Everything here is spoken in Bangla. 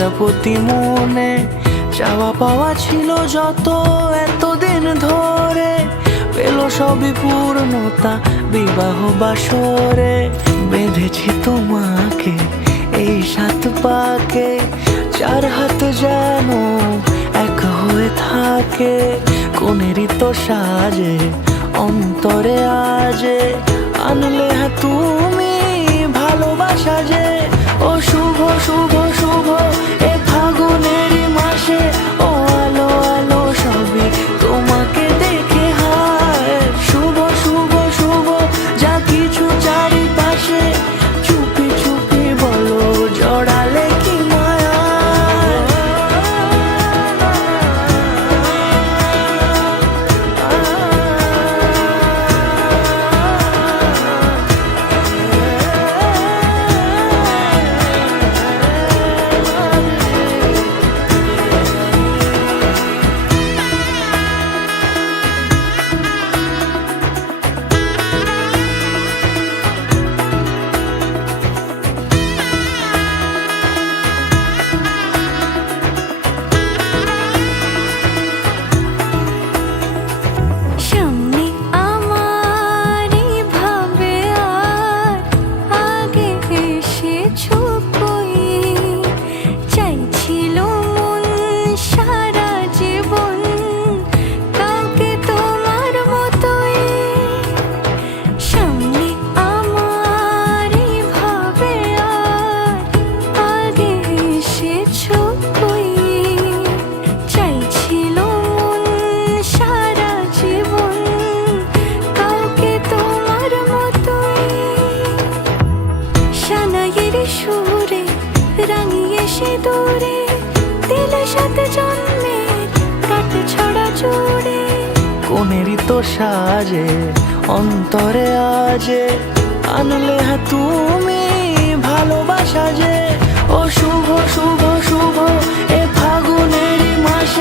প্রজাপতি মনে চাওয়া পাওয়া ছিল যত এতদিন ধরে, পেল সবই পূর্ণতা বিবাহ বাসরে। বেঁধেছি তোমাকে এই 7 পাকে, 4 হাত যেন এক হয়ে থাকে। কোনেরই তো সাজে অন্তরে আজে, আনলে তুমি ভালোবাসা যে। ও শুভ শুভ শুভ এ ফাগুনেরই মাসে, ও আলো আলো সবই তোমাকে দেখে হায়। শুভ শুভ শুভ যা কিছু চারিপাশে, চুপি চুপি বলো জড়ালে কি মায়া। সুরে রাঙিয়ে সে দূরে দিলে 7 জন্মের কাট ছড়া জুড়ে। কোনেরই তো সাজে অন্তরে আজে, আনলে তুমি ভালোবাসা যে। ও শুভ শুভ শুভ এ ফাগুনেরই মাসে,